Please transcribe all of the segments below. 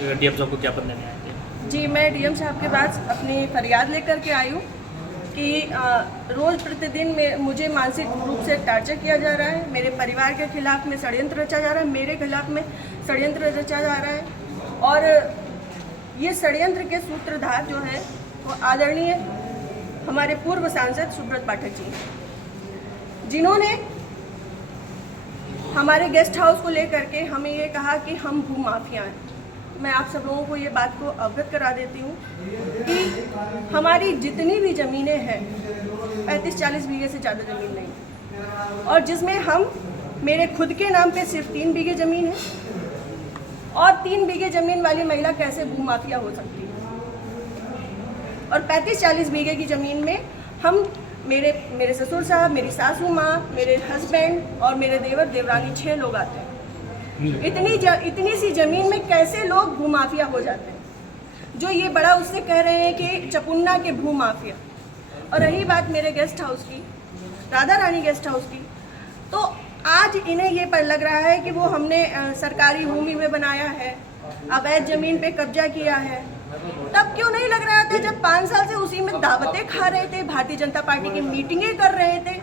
DM साहब को ज्ञापन देने आए थे? जी, मैं डीएम साहब के पास अपनी फरियाद लेकर के आई हूँ कि रोज़ प्रतिदिन में मुझे मानसिक रूप से टार्चर किया जा रहा है। मेरे परिवार के खिलाफ में षड्यंत्र रचा जा रहा है, मेरे खिलाफ में षड्यंत्र रचा जा रहा है। और ये षड्यंत्र के सूत्रधार जो है वो आदरणीय हमारे पूर्व सांसद सुब्रत पाठक जी, जिन्होंने हमारे गेस्ट हाउस को लेकर के हमें ये कहा कि हम भू माफिया हैं। मैं आप सब लोगों को ये बात को अवगत करा देती हूँ कि हमारी जितनी भी ज़मीनें हैं 35-40 बीघे से ज़्यादा ज़मीन नहीं, और जिसमें हम मेरे खुद के नाम पे सिर्फ 3 बीघे ज़मीन है, और 3 बीघे ज़मीन वाली महिला कैसे भू माफिया हो सकती है। और 35-40 बीघे की ज़मीन में हम मेरे ससुर साहब, मेरी सासू माँ, मेरे हस्बैंड और मेरे देवर देवरानी 6 लोग आते हैं। इतनी सी ज़मीन में कैसे लोग भू माफिया हो जाते हैं। जो ये बड़ा उससे कह रहे हैं कि चपुन्ना के भू माफिया। और रही बात मेरे गेस्ट हाउस की, राधा रानी गेस्ट हाउस की, तो आज इन्हें ये पर लग रहा है कि वो हमने सरकारी भूमि में बनाया है, अवैध ज़मीन पे कब्जा किया है। तब क्यों नहीं लग रहा था जब 5 साल से उसी में दावतें खा रहे थे, भारतीय जनता पार्टी की मीटिंगें कर रहे थे,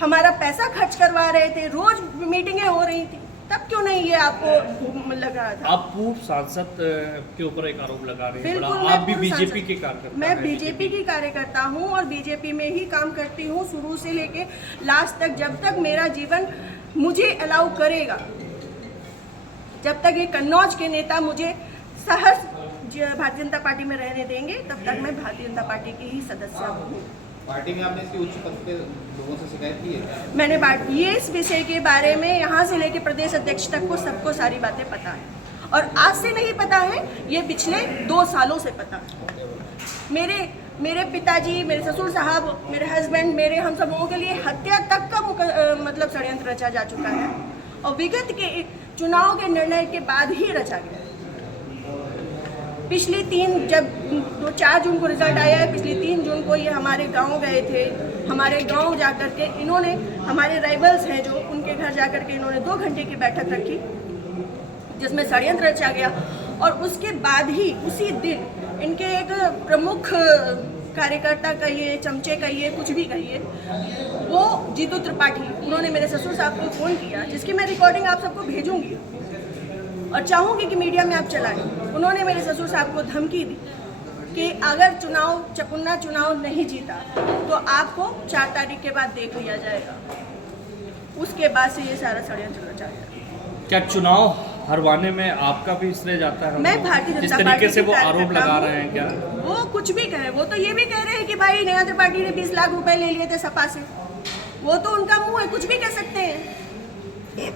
हमारा पैसा खर्च करवा रहे थे, रोज मीटिंगें हो रही थी, तब क्यों नहीं ये आपको लग रहा था? आप पूर्व सांसद के ऊपर एक आरोप लगा रहे हैं, बिल्कुल, आप भी बीजेपी के कार्यकर्ता? मैं बीजेपी की कार्यकर्ता हूँ और बीजेपी में ही काम करती हूँ शुरू से लेके लास्ट तक, जब तक मेरा जीवन मुझे अलाउ करेगा, जब तक ये कन्नौज के नेता मुझे सहर्ष भारतीय जनता पार्टी में रहने देंगे, तब तक मैं भारतीय जनता पार्टी की ही सदस्य हूँ। पार्टी में आपने इसकी उच्च पद पे लोगों से शिकायत की है? मैंने ये इस विषय के बारे में यहाँ से लेके प्रदेश अध्यक्ष तक को सबको सारी बातें पता है, और आज से नहीं पता है, ये पिछले 2 सालों से पता है। मेरे पिताजी, मेरे ससुर साहब, मेरे हस्बैंड, मेरे हम सब लोगों के लिए हत्या तक का मतलब षड्यंत्र रचा जा चुका है, और विगत के चुनाव के निर्णय के बाद ही रचा गया। पिछली 4 जून को रिजल्ट आया है, पिछली 3 जून को ये हमारे गांव गए थे। हमारे गांव जाकर के इन्होंने, हमारे राइवल्स हैं जो, उनके घर जाकर के इन्होंने 2 घंटे की बैठक रखी जिसमें षड्यंत्र रचा गया। और उसके बाद ही उसी दिन इनके एक प्रमुख कार्यकर्ता कहिए, चमचे कहिए, कुछ भी कहिए, वो जीतू त्रिपाठी, उन्होंने मेरे ससुर साहब को फ़ोन किया, जिसकी मैं रिकॉर्डिंग आप सबको भेजूंगी और चाहूँगी कि मीडिया में आप चलाएं। उन्होंने मेरे ससुर साहब को धमकी दी कि अगर चपुन्ना चुनाव नहीं जीता तो आपको 4 तारीख के बाद देख लिया जाएगा। उसके बाद से ये सारा षड्यंत्र रचा गया। क्या चुनाव हरवाने में आपका भी श्रेय जाता है? मैं भारतीय जनता पार्टी, जिस तरीके से वो आरोप लगा रहे हैं, क्या वो कुछ भी कहे, वो तो ये भी कह रहे हैं कि भाई नेहा त्रिपाठी ने 20 लाख रुपए ले लिए थे सपा से, वो तो उनका मुंह है, कुछ भी कह सकते हैं।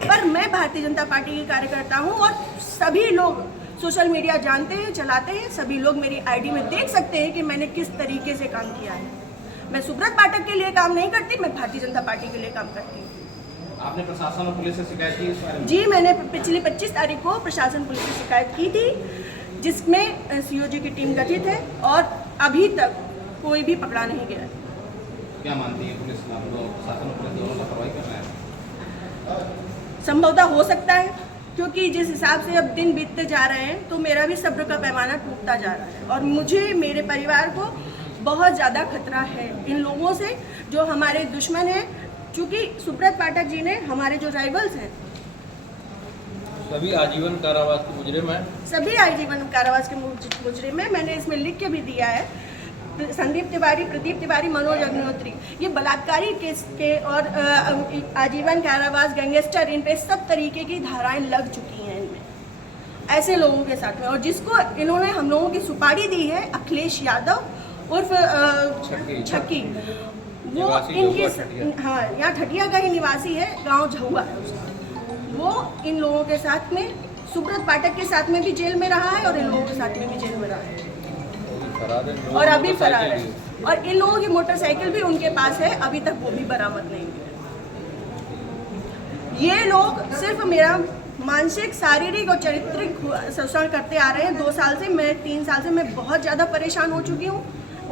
पर मैं भारतीय जनता पार्टी की कार्यकर्ता हूं, और सभी लोग सोशल मीडिया जानते हैं, चलाते हैं, सभी लोग मेरी आईडी में देख सकते हैं कि मैंने किस तरीके से काम किया है। मैं सुब्रत पाठक के लिए काम नहीं करती, मैं भारतीय जनता पार्टी के लिए काम करती हूँ। आपने प्रशासन और पुलिस से शिकायत की इस बारे में? जी, मैंने पिछली 25 तारीख को प्रशासन पुलिस से शिकायत की थी, जिसमें सीओजी की टीम गठित है, और अभी तक कोई भी पकड़ा नहीं गया। क्या मानती है पुलिस, प्रशासन और पुलिस दोनों लापरवाही कर रहे हैं? संभवतः हो सकता है, क्योंकि जिस हिसाब से अब दिन बीतते जा रहे हैं तो मेरा भी सब्र का पैमाना टूटता जा रहा है, और मुझे, मेरे परिवार को बहुत ज़्यादा खतरा है इन लोगों से जो हमारे दुश्मन हैं। चूँकि सुब्रत पाठक जी ने, हमारे जो राइवल्स हैं, सभी आजीवन कारावास के मुजरिम हैं। सभी आजीवन कारावास के मुजरिम हैं। मैंने इसमें लिख के भी दिया है, संदीप तिवारी, प्रदीप तिवारी, मनोज अग्निहोत्री, ये बलात्कारी केस के और आजीवन कारावास, गैंगस्टर, इन पे सब तरीके की धाराएं लग चुकी हैं इनमें, ऐसे लोगों के साथ में। और जिसको इन्होंने हम लोगों की सुपारी दी है, अखिलेश यादव उर्फ छक्की, वो इनके, हाँ, यहाँ ठटिया का ही निवासी है, गांव झहुआ है उसका। वो इन लोगों के साथ में, सुब्रत पाठक के साथ में भी जेल में रहा है, और इन लोगों के साथ में भी जेल में रहा है, और अभी फरार है। और इन लोगों की मोटरसाइकिल भी उनके पास है, अभी तक वो भी बरामद नहीं हुई है। ये लोग सिर्फ मेरा मानसिक, शारीरिक और चारित्रिक शोषण करते आ रहे हैं 2 साल से। मैं 3 साल से मैं बहुत ज़्यादा परेशान हो चुकी हूँ।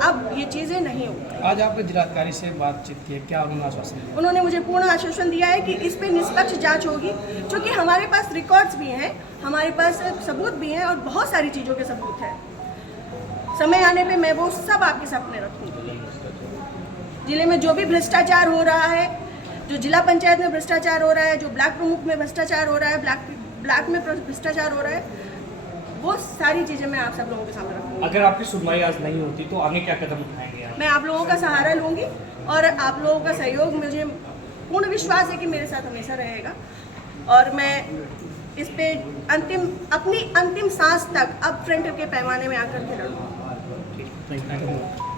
अब ये चीज़ें नहीं होंगी। आज आपने जिलाधिकारी से बातचीत की है, क्या उन्होंने आश्वासन दिया? उन्होंने मुझे पूर्ण आश्वासन दिया है कि इस पे निष्पक्ष जांच होगी, क्योंकि हमारे पास रिकॉर्ड्स भी हैं, हमारे पास सबूत भी हैं और बहुत सारी चीज़ों के सबूत हैं। समय आने पे मैं वो सब आपके सामने रखूँगी। जिले में जो भी भ्रष्टाचार हो रहा है, जो जिला पंचायत में भ्रष्टाचार हो रहा है, जो ब्लॉक प्रमुख में भ्रष्टाचार हो रहा है, ब्लॉक में भ्रष्टाचार हो रहा है, वो सारी चीज़ें मैं आप सब लोगों के सामने रखूँगी। अगर आपकी सुनवाई आज नहीं होती तो आगे क्या कदम उठाएंगे आप? मैं आप लोगों का सहारा लूँगी और आप लोगों का सहयोग, मुझे पूर्ण विश्वास है कि मेरे साथ हमेशा रहेगा और मैं इस पे अपनी अंतिम सांस तक अब फ्रंट के पैमाने में आकर के लड़ूँगी। Thank you.